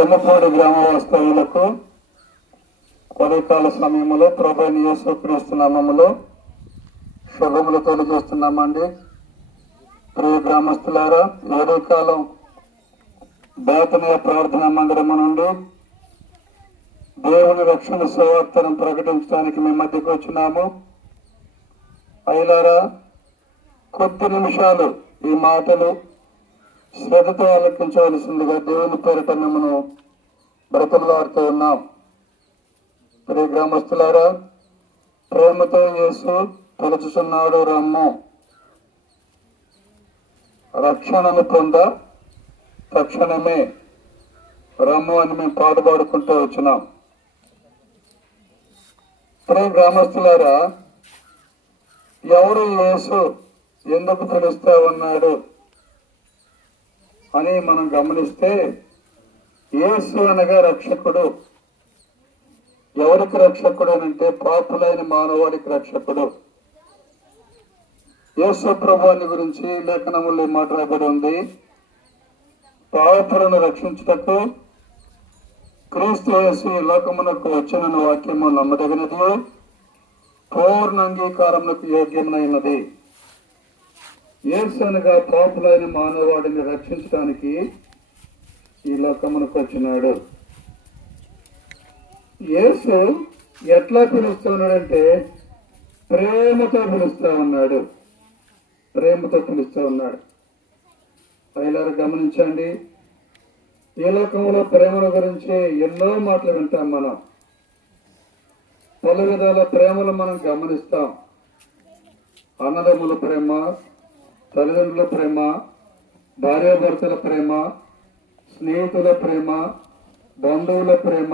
చెన్నపూడి గ్రామ వాస్తవ్యులకు ఉదయకాల సమయంలో ప్రభువైన యేసుక్రీస్తు నామములో శుభములు తెలియజేస్తున్నామండి. ప్రియ గ్రామస్తులారా, ఉదయకాలం బేతనీయ ప్రార్థనా మందిరము నుండి దేవుని రక్షణ సువార్తను ప్రకటించడానికి మేము మధ్యకు వచ్చినాము. అయ్యలారా, కొద్ది నిమిషాలు ఈ మాటలు శ్రద్ధతో ఆలకించవలసిందిగా దేవుని పేరిట మిమ్మల్ని బ్రతలాడుతూ ఉన్నాం. ప్రియ గ్రామస్తులారా, ప్రేమతో యేసు పిలుచుచున్నాడు, రమ్ము, రక్షణను పొంద తక్షణమే రమ్ము అని మేము పాడుకుంటూ వచ్చినాం. ప్రియ గ్రామస్తులారా, ఎవరు యేసు ఎందుకు పిలుస్తా ఉన్నాడు అని మనం గమనిస్తే, యేసు అనగా రక్షకుడు. ఎవరికి రక్షకుడు అంటే పాపులైన మానవాడికి రక్షకుడు. యేసు ప్రభువుని గురించి లేఖనములో మాట్లాడబడి ఉంది. పాపులను రక్షించుటకు క్రీస్తు యేసు ఈ లోకమునకు వచ్చిన వాక్యము నమ్మదగినది, పూర్ణ అంగీకారమునకు యోగ్యమైనది. యేసు అనగా పాపులైన మానవాడిని రక్షించడానికి ఈ లోకమునకు వచ్చినాడు. యేసు ఎట్లా పిలుస్తున్నాడంటే ప్రేమతో పిలుస్తా ఉన్నాడు. ప్రేమతో పిలుస్తూ ఉన్నాడు. పైలారు గమనించండి, ఈ లోకంలో ప్రేమల గురించి ఎన్నో మాటలు వింటాం. మనం పలు విధాల ప్రేమలు మనం గమనిస్తాం. అన్నదమ్ముల ప్రేమ, తల్లిదండ్రుల ప్రేమ, భార్యాభర్తల ప్రేమ, స్నేహితుల ప్రేమ, బంధువుల ప్రేమ,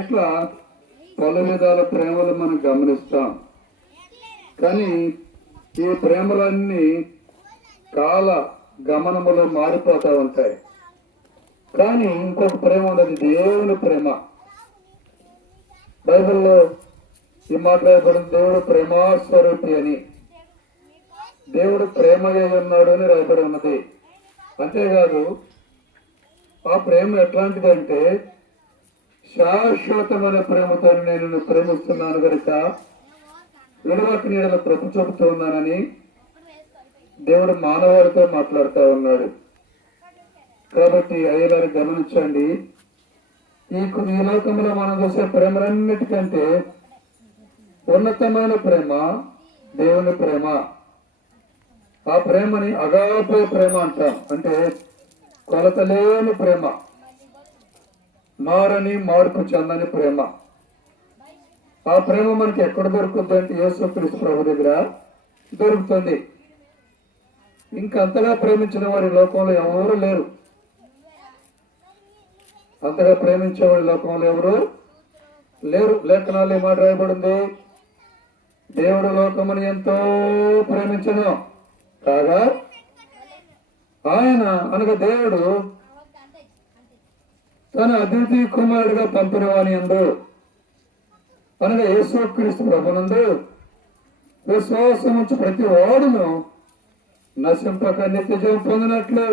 ఇట్లా పలు విధాల ప్రేమలు మనం గమనిస్తాం. కానీ ఈ ప్రేమలన్నీ కాల గమనములో మారిపోతూ ఉంటాయి. కానీ ఇంకొక ప్రేమ ఉన్నది, దేవుని ప్రేమ. బైబిల్లో ఈ మాట్లాడబడిన దేవుడు ప్రేమాస్వరూపి అని, దేవుడు ప్రేమగా ఉన్నాడు అని రాయబడి ఉన్నది. అంతేకాదు, ఆ ప్రేమ ఎట్లాంటిదంటే శాశ్వతమైన ప్రేమతో నేను ప్రేమిస్తున్నాను కనుక విడవక నీడలో ప్రభు చూపుతూ ఉన్నానని దేవుడు మానవాడితో మాట్లాడుతూ ఉన్నాడు. కాబట్టి అయ్యగారు గమనించండి, ఈ లోకంలో మనం చూసే ప్రేమలన్నిటికంటే ఉన్నతమైన ప్రేమ దేవుని ప్రేమ. ఆ ప్రేమని అగాపే ప్రేమ అంటాం. అంటే కొలతలేని ప్రేమ, మారని మార్పు చెందని ప్రేమ. ఆ ప్రేమ మనకి ఎక్కడ దొరుకుతుంది అంటే యేసుక్రీస్తు ప్రభు దగ్గర దొరుకుతుంది. ఇంకంతగా ప్రేమించిన వారి లోకంలో ఎవరు లేరు. అంతగా ప్రేమించే వారి లోకంలో ఎవరు లేరు. లేఖనాలు ఏమాట రాయబడింది, దేవుడు లోకముని ఎంతో ప్రేమించను కాగా ఆయన అనగా దేవుడు తన అద్వితీయ కుమారుడిగా పంపిన వాని యందు అనగా యేసుక్రీస్తు ప్రభునందు విశ్వాసం ఉంచి ప్రతి వాడును నశింపక నిత్య జీవం పొందినట్లు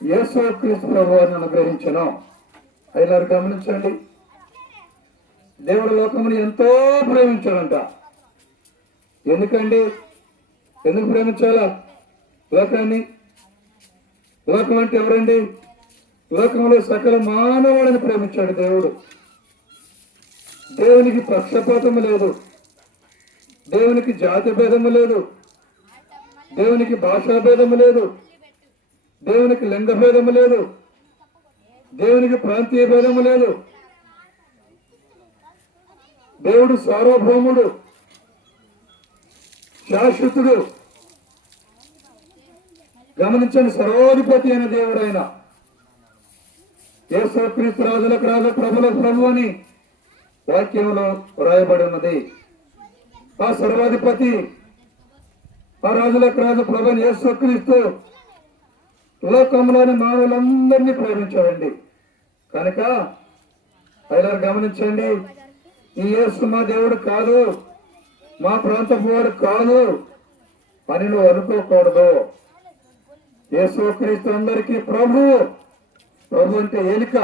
యేసుక్రీస్తు ప్రభువాన్ని అనుగ్రహించను. అయినా గమనించండి, దేవుడు లోకముని ఎంతో ప్రేమించాడంట. ఎందుకండి? ఎందుకు ప్రేమించాలా లోకాన్ని? లోకం అంటే ఎవరండి? లోకంలో సకల మానవాడిని ప్రేమించాడు దేవుడు. దేవునికి పక్షపాతము లేదు, దేవునికి జాతి భేదము లేదు, దేవునికి భాషా భేదము లేదు, దేవునికి లింగ భేదము లేదు, దేవునికి ప్రాంతీయ భేదము లేదు. దేవుడు సార్వభౌముడు, శాశ్వతుడు. గమనించండి, సర్వాధిపతి అయిన దేవుడు ఆయన. యేసుక్రీస్తు రాజులకు రాజు, ప్రభులకు ప్రభు అని వాక్యంలో రాయబడి ఉన్నది. ఆ సర్వాధిపతి, ఆ రాజులకు రాజు ప్రభు యేసుక్రీస్తు లోకంలోని మానవులందరినీ ప్రేమించాడండి. కనుక అయినా గమనించండి, ఈ యేసు మా దేవుడు కాదు, మా ప్రాంతపు వాడు కాదు అని నువ్వు అనుకోకూడదు. యేసుక్రీస్తు అందరికీ ప్రభువు. ప్రభు అంటే ఏలిక,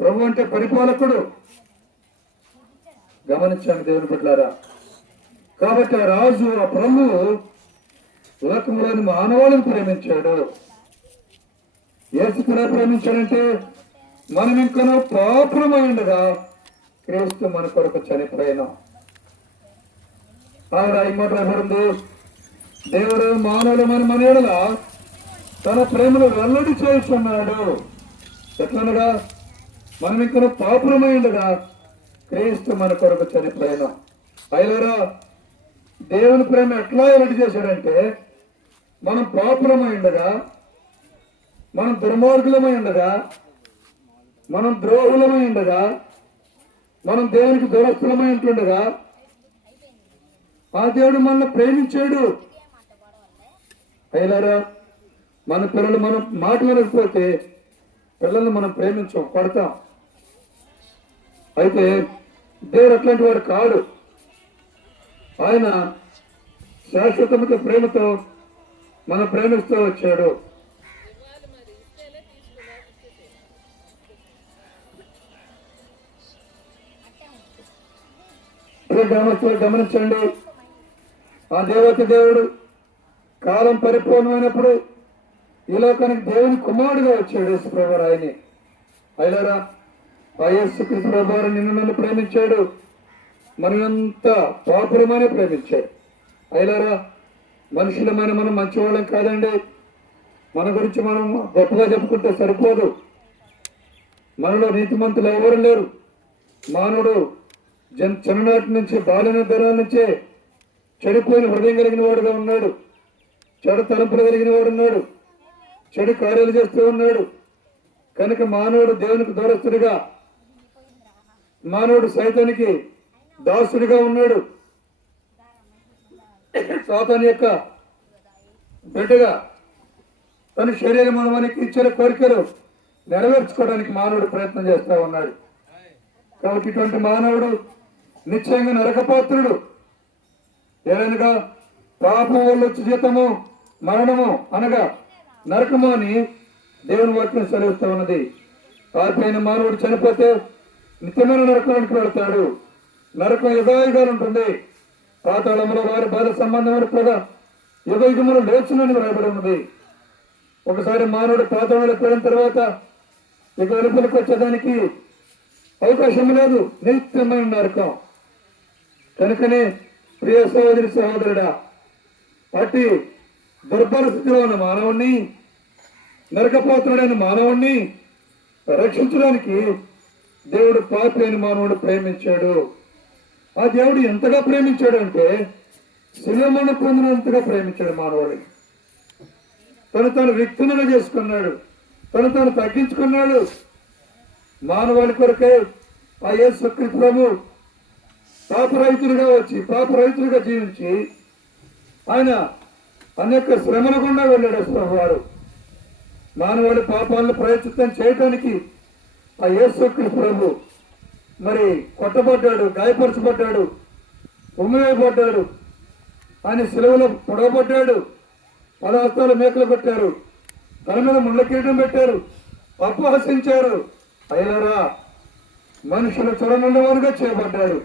ప్రభు అంటే పరిపాలకుడు. గమనించాను దేవుని బిడ్డలారా. కాబట్టి ఆ రాజు, ఆ ప్రభువు లోకంలోని మానవాళిని ప్రేమించాడు. యేసుకునే ప్రేమించాడంటే మనం ఇంకనో పాపులమై ఉండగా క్రీస్తు మన కొరకు చనిపోయిన రాయబడింది. దేవుడు మానవులు మన ఎడల తన ప్రేమను వెల్లడి చేస్తున్నాడు. ఎట్లనగా మనం ఇంకనో పాపులమై ఉండగా క్రీస్తు మన కొరకు చనిపోయిన. అయినరా దేవుని ప్రేమ ఎట్లా వెల్లడి చేశాడంటే, మనం పాపులమై ఉండగా, మనం దుర్మార్గులమై ఉండగా, మనం ద్రోహులమై ఉండగా, మనం దేవునికి దూరస్థులమై ఉంటుండగా ఆ దేవుడు మనల్ని ప్రేమించాడు. అయినారా మన పిల్లలు మనం మాట వినకపోతే పిల్లల్ని మనం ప్రేమించాం, కొడతాం. అయితే దేవుడు అట్లాంటి వాడు కాడు. ఆయన శాశ్వతమైన ప్రేమతో మనం ప్రేమిస్తూ వచ్చాడు. గమనించండి, ఆ దేవత దేవుడు కాలం పరిపూర్ణమైనప్పుడు ఈ లోకానికి దేవుని కుమారుడుగా వచ్చాడు యేసుప్రభువారు. ఆయనే అయినారా ఆ యేసుక్రీస్తు ప్రభువారు నిన్ను నన్ను ప్రేమించాడు. మనమంత పాపులమనే ప్రేమించాడు. అయినారా మనుషులమైన మనం మంచివాళ్ళం కాదండి. మన గురించి మనం గొప్పగా చెప్పుకుంటే సరిపోదు. మనలో నీతిమంతులు ఎవరు లేరు. మానవుడు చిన్ననాటి నుంచి బాల్య ధనం నుంచే చెడిపోయిన హృదయం కలిగిన వాడుగా ఉన్నాడు. చెడు తలంపులు కలిగిన వాడు ఉన్నాడు. చెడు కార్యాలు చేస్తూ ఉన్నాడు. కనుక మానవుడు దేవునికి దూరస్తుడిగా, మానవుడు సైతానికి దాసుడిగా ఉన్నాడు. సాతాను యొక్క బిడ్డగా తన శరీరం మనకి ఇచ్చిన కోరికలు నెరవేర్చుకోవడానికి మానవుడు ప్రయత్నం చేస్తూ ఉన్నాడు. కాబట్టి ఇటువంటి మానవుడు నిశ్చయంగా నరకపాత్రుడు. ఏదనగా పాపం వల్ల వచ్చి జీతము మరణము అనగా నరకము అని దేవుని వాక్యం సెలవుస్తూ ఉన్నది. పాపైన మానవుడు చనిపోతే నిత్యమైన నరకానికి వెళతాడు. నరకం యుగాయుగాలు ఉంటుంది. పాతాళంలో వారి బాధ సంబంధమైన కూడా యుగయుగములు లేచునని రాయబడి ఉన్నది. ఒకసారి మానవుడు పాతాళంలోకి వెళ్ళిన తర్వాత ఇక వెలుపలికి వచ్చేదానికి అవకాశం లేదు. నిత్యమైన నరకం. కనుకనే ప్రియ సహోదరి సహోదరుడా, అట్టి దుర్బల స్థితిలో ఉన్న మానవుణ్ణి, నరకపాత్రుడైన మానవుణ్ణి రక్షించడానికి దేవుడు పాపి అయిన మానవుడు ప్రేమించాడు. ఆ దేవుడు ఎంతగా ప్రేమించాడు అంటే శిలమను పొందినంతగా ప్రేమించాడు మానవుడిని. తను వ్యక్తులుగా చేసుకున్నాడు. తను తగ్గించుకున్నాడు. మానవాళి కొరకే ఆ యేసుక్రీస్తు ప్రభు పాపరహితులుగా వచ్చి పాపరహితులుగా జీవించి ఆయన అనేక శ్రమల గుండా వెళ్ళాడు. ప్రభువారు మానవాళి పాపాలను ప్రయత్నం చేయటానికి ఆ యేసుక్రీస్తు ప్రభు మరి కొట్టబడ్డాడు, గాయపరచబడ్డాడు, ఉమ్మివేయబడ్డాడు. ఆయన శిలువలో పొడవబడ్డాడు. పదహస్తాలు మేకలు పెట్టారు. తన మీద ముళ్ళ కిరీటం పెట్టారు. అపహసించారు. అయినరా మనుషులు చూడనున్నవారుగా చేయబడ్డాడు.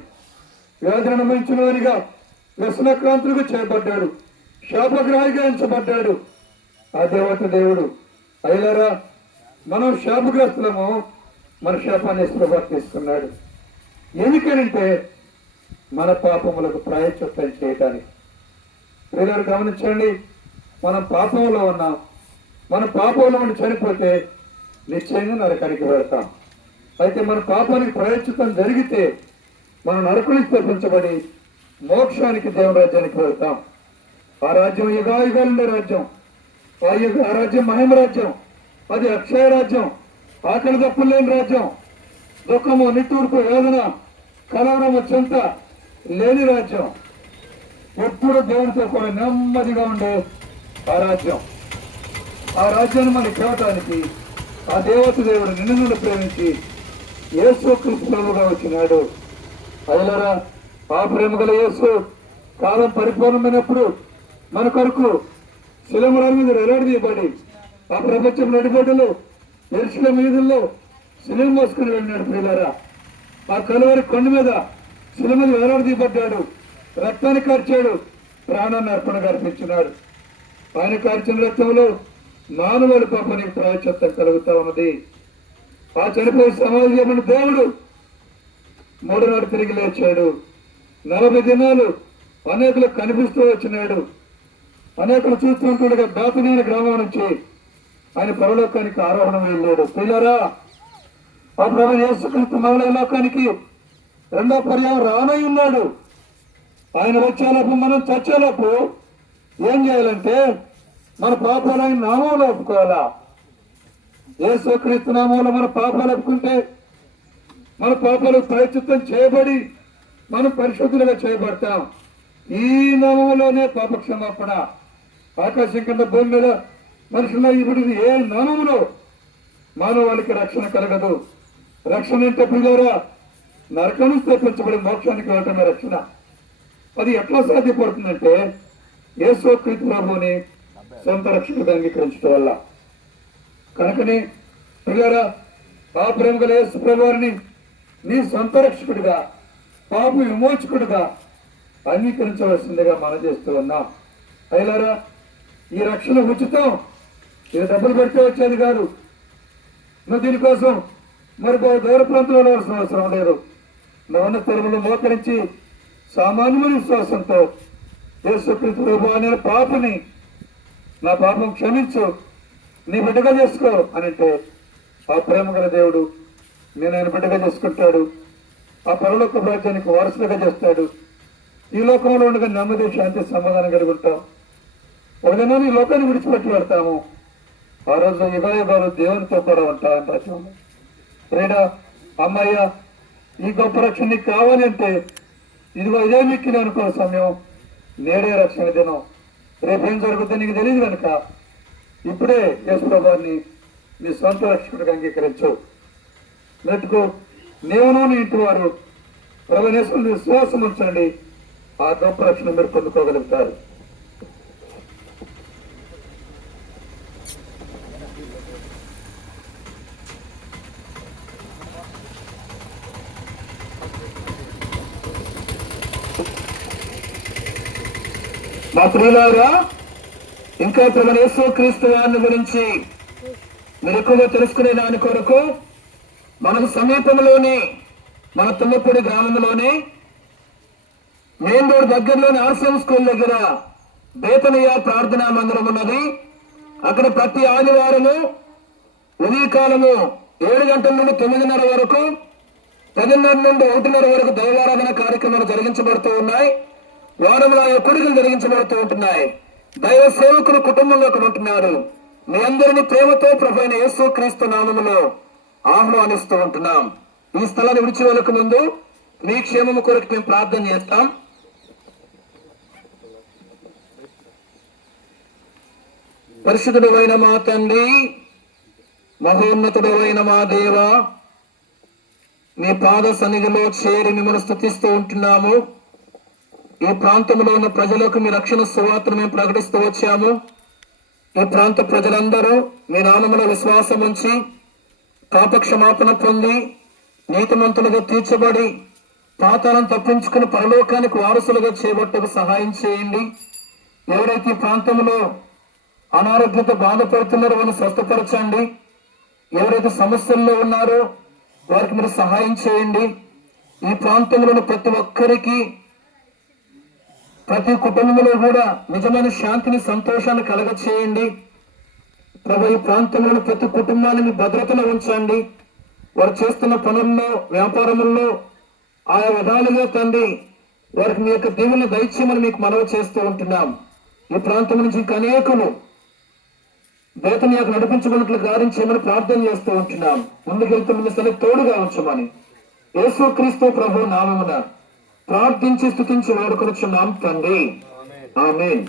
వ్యాధులను మించిన వారిగా వ్యసనక్రాంతులుగా చేయబడ్డాడు. శాపగ్రాహిగా ఎంచబడ్డాడు ఆ దేవత దేవుడు. అయినరా మనం శాపగ్రస్తులము, మన శాపాన్ని ప్రవర్తిస్తున్నాడు. ఎందుకనంటే మన పాపములకు ప్రాయశ్చిత్తం చేయటానికి. ప్రియులారు గమనించండి, మనం పాపంలో ఉన్నాం. మన పాపంలో ఉండి చనిపోతే నిశ్చయంగా నరకానికి వెళ్తాం. అయితే మన పాపానికి ప్రాయశ్చిత్తం జరిగితే మనం నరకునికి తప్పించబడి మోక్షానికి దేవుని రాజ్యానికి వెళ్తాం. ఆ రాజ్యం యుగాయుగాలుండే రాజ్యం. ఆ రాజ్యం మహిమ రాజ్యం. అది అక్షయ రాజ్యం. ఆకలి దప్పులు లేని రాజ్యం. దుఃఖము, నిట్టూర్పు, వేదన, కలవరము, చింత లేని రాజ్యం. ఎప్పుడు దేవునితో కూడా నెమ్మదిగా ఉండే ఆ రాజ్యం. ఆ రాజ్యాన్ని మనకి ఇవ్వటానికి ఆ దేవత దేవుడు నిన్ను ప్రేమించి యేసుక్రీస్తు ప్రభువుగా వచ్చినాడు. అదిలారా ఆ ప్రేమ గల యేసు కాలం పరిపూర్ణమైనప్పుడు మన కొరకు శిలమరాల మీద వేలాడదీయబడి ఆ ప్రపంచం నడిబొడ్డులో యెరూషలేము వీధుల్లో శిలువ మోసుకుని వెళ్ళినాడు. ప్రియులారా, ఆ కలువరి కొండ మీద శిలువ మీద వేలాడదీయబడ్డాడు, రక్తాన్ని కార్చాడు, ప్రాణాన్ని అర్పణగా అర్పించినాడు. ఆయన కార్చిన రక్తంలో మానవుడి పాపానికి ప్రాయశ్చిత్తం కలుగుతా ఉన్నది. ఆ చనిపోయి సమాధి చేయబడిన దేవుడు మూడు నాడు తిరిగి లేచాడు. 40 దినాలు అనేకులకు కనిపిస్తూ వచ్చినాడు. అనేకులు చూస్తుంటుండగా బేతనీయ గ్రామం నుంచి ఆయన పరలోకానికి ఆరోహణం వెళ్ళాడు. పిల్లరా, ఆ ప్రభు యేసుక్రీస్తు మరల లోకానికి రెండో పర్యాయం రానై ఉన్నాడు. ఆయన వచ్చేలోపు మనం చచ్చేలోపు ఏం చేయాలంటే మన పాపాలు ఆయన నామంలో ఒప్పుకోవాలా. యేసుక్రీస్తు నామంలో మన పాపాలు ఒప్పుకుంటే మన పాపాలు ప్రాయశ్చిత్తం చేయబడి మనం పరిశుద్ధులుగా చేయబడతాం. ఈ నామంలోనే పాప క్షమాపణ. ఆకాశం కింద భూమి మీద మనుషుల్లో ఇప్పుడు ఏ నామంలో మానవాళికి రక్షణ కలగదు. రక్షణ అంటే పిల్లరా, నరకం నుంచి తప్పించబడి మోక్షానికి వెళ్ళటమే రక్షణ. అది ఎట్లా సాధ్యపడుతుందంటే యేసుక్రీస్తు ప్రభువుని సొంత రక్షకుడిగా అంగీకరించడం వల్ల. కనుకనే పిల్లరా, ఆ ప్రేమ గల యేసు ప్రభువారిని నీ సొంత రక్షకుడిగా, పాప విమోచకుడిగా అంగీకరించవలసిందిగా మనం చేస్తూ ఉన్నాం. అయ్యారా, ఈ రక్షణ ఉచితం. ఇది డబ్బులు పెడితే వచ్చేది కాదు. నువ్వు దీనికోసం మరి దూర ప్రాంతంలో వెళ్ళవలసిన అవసరం లేదు. నువ్వు ఉన్న స్థలంలో మోకరించి సామాన్యమైన విశ్వాసంతో యేసుక్రీస్తు ప్రభువా, నేను పాపని, నా పాపం క్షమించు, నీ బిడ్డగా చేసుకో అని అంటే ఆ ప్రేమ గల దేవుడు నేను ఆయన బిడ్డగా చేసుకుంటాడు. ఆ పరలోక రాజ్యానికి వారసులుగా చేస్తాడు. ఈ లోకంలో ఉండగా నెమ్మది, శాంతి, సమాధానం కలిగి ఉంటాం. ఒకదైనా ఈ లోకాన్ని విడిచిపెట్టి వెళ్తాము. ఆ రోజు యుగాయుగాలు దేవునితో కూడా ఉంటాయని రాజ్యంలో. రేడా అమ్మయ్య, ఈ గొప్ప రక్షణ నీకు కావాలి అంటే ఇదిగో ఇదే మిక్కిన అనుకున్న సమయం, నేడే రక్షణ దినం. రేపేం జరుగుతుందో నీకు తెలియదు కనుక ఇప్పుడే యేసు ప్రభువుని నీ సొంత రక్షకుడిగా అంగీకరించు. నెట్టుకు నీవును నీ ఇంటి వారు ప్రభువు విశ్వాసం ఉంచండి. ఆ గొప్ప రక్షణ మీరు పొందుకోగలుగుతారు. మా ప్రియులారా, ఇంకా ప్రభువు యేసుక్రీస్తు వారిని గురించి మీరు ఎక్కువగా తెలుసుకునే దాని కొరకు మనకు సమీపంలోనే మన తుమ్మపూడి గ్రామంలోనే మెయిన్ రోడ్ దగ్గరలోని ఆర్సీఎం స్కూల్ దగ్గర బేతనీయ ప్రార్థనా మందిరం ఉన్నది. అక్కడ ప్రతి ఆదివారము ఉదయకాలము 7 గంటల నుండి 9:30 వరకు, 10:30 నుండి 1:30 వరకు దైవారాధన కార్యక్రమాలు జరిగించబడుతూ ఉన్నాయి. వారంలో కొడుకులు జరిగించబడుతూ ఉంటున్నాయి. దైవ సేవకులు కుటుంబంలో అక్కడ ఉంటున్నారు. మీ అందరినీ ప్రేమతో ప్రభువైన యేసుక్రీస్తు నామములో ఆహ్వానిస్తూ ఉంటున్నాం. ఈ స్థలాన్ని విడిచి వెళ్ళక ముందు మీ క్షేమము కొరకు మేము ప్రార్థన చేస్తాం. పరిశుద్ధుడు అయిన మా తండ్రి, మహోన్నతుడు అయిన మా దేవ, మీ పాద సన్నిధిలో చేరి మిమ్మల్ని స్తుతిస్తూ ఉంటున్నాము. ఈ ప్రాంతంలో ఉన్న ప్రజలకు మీ రక్షణ సువార్తను మేము ప్రకటిస్తూ వచ్చాము. ఈ ప్రాంత ప్రజలందరూ మీ నామములో విశ్వాసం ఉంచి పాపక్షమాపణ పొంది నీతిమంతులుగా తీర్చబడి పాతాలను తప్పించుకుని పరలోకానికి వారసులుగా చేపట్టకు సహాయం చేయండి. ఎవరైతే ఈ ప్రాంతంలో అనారోగ్యత బాధపడుతున్నారో వారిని స్వస్థపరచండి. ఎవరైతే సమస్యల్లో ఉన్నారో వారికి మీరు సహాయం చేయండి. ఈ ప్రాంతంలోని ప్రతి ఒక్కరికి, ప్రతి కుటుంబంలో కూడా నిజమైన శాంతిని, సంతోషాన్ని కలగ చేయండి. ప్రభు, ఈ ప్రాంతంలోని ప్రతి కుటుంబాన్ని మీ భద్రతలో ఉంచండి. వారు చేస్తున్న పనుల్లో, వ్యాపారముల్లో ఆయా విధాలుగా తండ్రి వారికి మీ యొక్క దీవెన దైత్యమని మీకు మనవి చేస్తూ ఉంటున్నాం. ఈ ప్రాంతం నుంచి ఇంకా అనేకులు బేతనీయకు నడిపించబడినట్లు కార్యం చేయమని ప్రార్థన చేస్తూ ఉంటున్నాం. ముందుకెళ్తున్న సరే తోడుగా ఉంచమని యేసుక్రీస్తు ప్రభు నామమున ప్రార్థించి స్తుతించి వేడుకొనుచున్నాం తండ్రి. ఆమేన్.